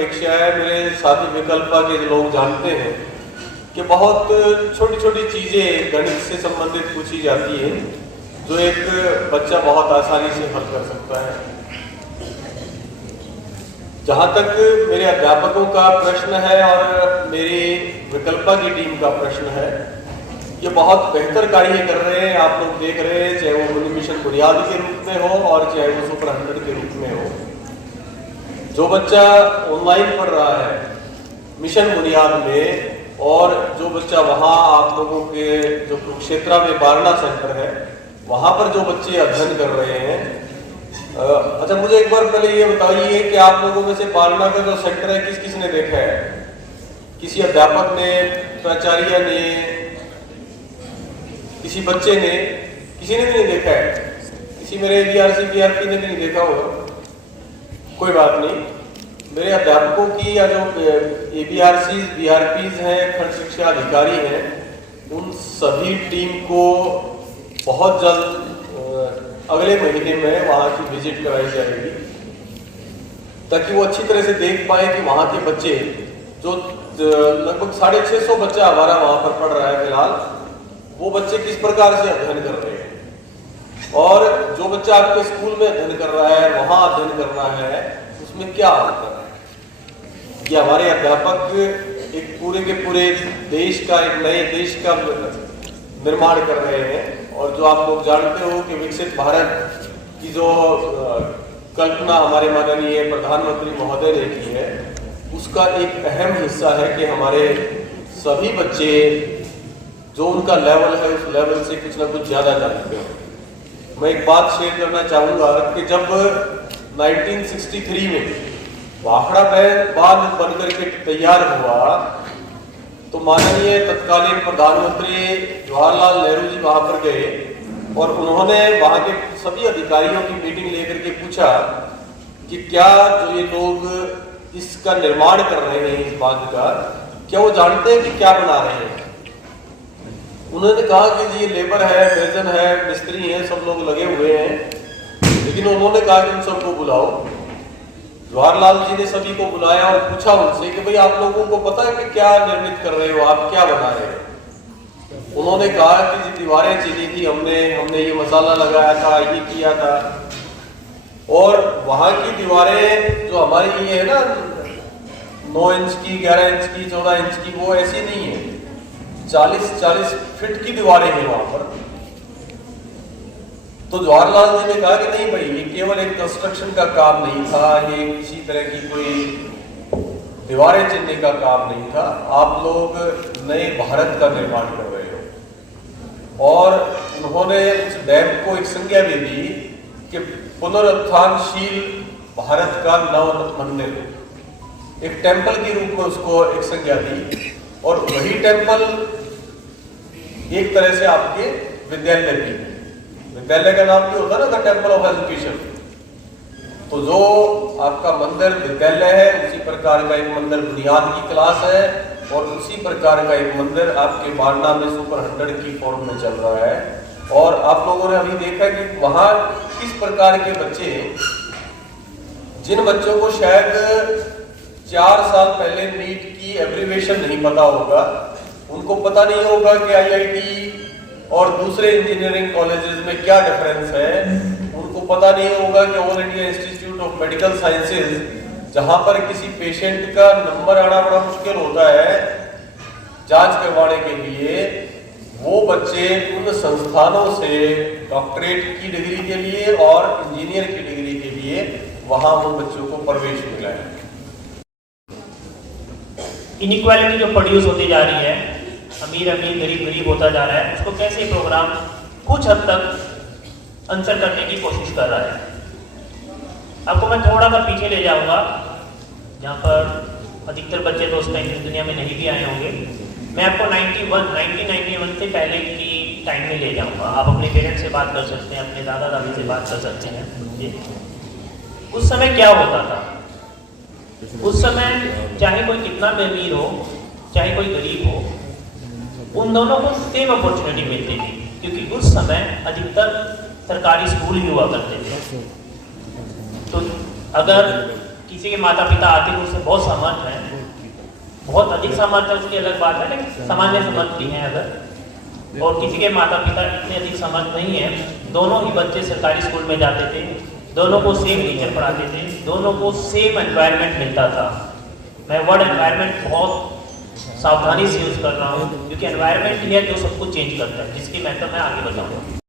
अपेक्षा है, मेरे साथी विकल्पा के लोग जानते हैं कि बहुत छोटी छोटी चीज़ें गणित से संबंधित पूछी जाती है जो एक बच्चा बहुत आसानी से हल कर सकता है। जहाँ तक मेरे अध्यापकों का प्रश्न है और मेरी विकल्पा की टीम का प्रश्न है, ये बहुत बेहतर कार्य कर रहे हैं। आप लोग देख रहे हैं, चाहे वो मिशन बुनियादी के रूप में हो और चाहे वो सुपर 100 के रूप में हो। जो बच्चा ऑनलाइन पढ़ रहा है मिशन बुनियाद में, और जो बच्चा वहाँ आप लोगों के जो कुरुक्षेत्र में बारना सेंटर है वहाँ पर जो बच्चे अध्ययन कर रहे हैं, अच्छा मुझे एक बार पहले ये बताइए कि आप लोगों में से बारना का जो सेंटर है किस किस ने देखा है? किसी अध्यापक ने, प्राचार्य ने, किसी बच्चे ने? किसी ने भी नहीं देखा है? किसी मेरे बीआरपी ने भी नहीं देखा होगा? कोई बात नहीं, मेरे अध्यापकों की या जो ABRCs, BRPs हैं, खंड शिक्षा अधिकारी हैं, उन सभी टीम को बहुत जल्द अगले महीने में वहाँ की विजिट कराई जाएगी ताकि वो अच्छी तरह से देख पाए कि वहाँ के बच्चे जो लगभग 650 बच्चा हमारा वहाँ पर पढ़ रहा है फिलहाल, वो बच्चे किस प्रकार से अध्ययन कर रहे हैं और जो बच्चा आपके स्कूल में अध्ययन कर रहा है, वहाँ अध्ययन कर रहा है, उसमें क्या अंतर है। ये हमारे अध्यापक एक पूरे के पूरे देश का, एक नए देश का निर्माण कर रहे हैं। और जो आप लोग जानते हो कि विकसित भारत की जो कल्पना हमारे माननीय प्रधानमंत्री महोदय ने की है, उसका एक अहम हिस्सा है कि हमारे सभी बच्चे जो उनका लेवल है उस लेवल से कुछ ना कुछ ज्यादा जानते हो। मैं एक बात शेयर करना चाहूंगा कि जब 1963 में भाखड़ा बांध बनकर के तैयार हुआ तो माननीय तत्कालीन प्रधानमंत्री जवाहरलाल नेहरू जी वहां पर गए और उन्होंने वहां के सभी अधिकारियों की मीटिंग लेकर के पूछा कि क्या जो ये लोग इसका निर्माण कर रहे हैं, इस बांध का, क्या वो जानते हैं कि क्या बना रहे हैं। उन्होंने कहा कि जी ये लेबर है, मेजन है, मिस्त्री हैं, सब लोग लगे हुए हैं। लेकिन उन्होंने कहा कि उन सबको बुलाओ। जवाहरलाल जी ने सभी को बुलाया और पूछा उनसे कि भाई आप लोगों को पता है कि क्या निर्मित कर रहे हो, आप क्या बना रहे हो। उन्होंने कहा कि जी दीवारें चीनी थी, हमने ये मसाला लगाया था, ये किया था। और वहां की दीवारें जो हमारी ये है ना 9 इंच की, 11 इंच की, 14 इंच की, वो ऐसी नहीं है। 40-40 फीट की दीवारें हैं वहां पर। तो जवाहरलाल जी ने कहा कि नहीं भाई, ये केवल एक कंस्ट्रक्शन का काम नहीं था, ये किसी तरह की कोई दीवारें चिनने का काम नहीं था, आप लोग नए भारत का निर्माण कर रहे हो। और उन्होंने उस डैम को एक संज्ञा भी दी कि पुनरुत्थानशील भारत का नव मंदिर, एक टेम्पल के रूप में उसको एक संज्ञा दी। और वही टेम्पल एक तरह से आपके विद्यालय भी, विद्यालय का नाम भी होता है ना, द टेम्पल ऑफ एजुकेशन। तो जो आपका मंदिर विद्यालय है, उसी प्रकार का एक मंदिर बुनियाद की क्लास है और उसी प्रकार का एक मंदिर आपके बारना में सुपर 100 की फॉर्म में चल रहा है। और आप लोगों ने अभी देखा कि वहां किस प्रकार के बच्चे, जिन बच्चों को शायद 4 साल पहले नीट की एब्रीविएशन नहीं पता होगा, उनको पता नहीं होगा कि IIT और दूसरे इंजीनियरिंग कॉलेजेस में क्या डिफरेंस है, उनको पता नहीं होगा कि all India institute of medical sciences, जहां पर किसी पेशेंट का नंबर आना बड़ा मुश्किल होता है जांच करवाने के लिए, वो बच्चे उन संस्थानों से डॉक्टरेट की डिग्री के लिए और इंजीनियर की डिग्री के लिए वहां उन बच्चों को प्रवेश मिला है। इनइक्वालिटी जो प्रोड्यूस होती जा रही है, अमीर अमीर गरीब गरीब होता जा रहा है, उसको कैसे प्रोग्राम कुछ हद तक आंसर करने की कोशिश कर रहा है। आपको मैं थोड़ा सा पीछे ले जाऊंगा, जहाँ पर अधिकतर बच्चे तो उस टाइम की दुनिया में नहीं भी आए होंगे। मैं आपको 1991 से पहले की टाइम में ले जाऊंगा। आप अपने पेरेंट्स से बात कर सकते हैं, अपने दादा दादी से बात कर सकते हैं। उस समय क्या होता था? उस समय चाहे कोई कितना भी अमीर हो, चाहे कोई गरीब हो, उन दोनों को सेम अपॉर्चुनिटी मिलती थी, क्योंकि उस समय अधिकतर सरकारी स्कूल ही हुआ करते थे। तो अगर किसी के माता पिता आर्थिक रूप से बहुत समर्थ हैं, बहुत अधिक समर्थ है उसकी अलग बात है, लेकिन सामान्य समर्थ भी हैं अगर, और किसी के माता पिता इतने अधिक समर्थ नहीं है, दोनों ही बच्चे सरकारी स्कूल में जाते थे, दोनों को सेम टीचर पढ़ाते थे, दोनों को सेम एनवायरनमेंट मिलता था। मैं वर्ड एनवायरनमेंट बहुत सावधानी से यूज कर रहा हूँ, क्योंकि एनवायरनमेंट ही है जो सब कुछ चेंज करता है, जिसकी मैं आगे बताऊंगा।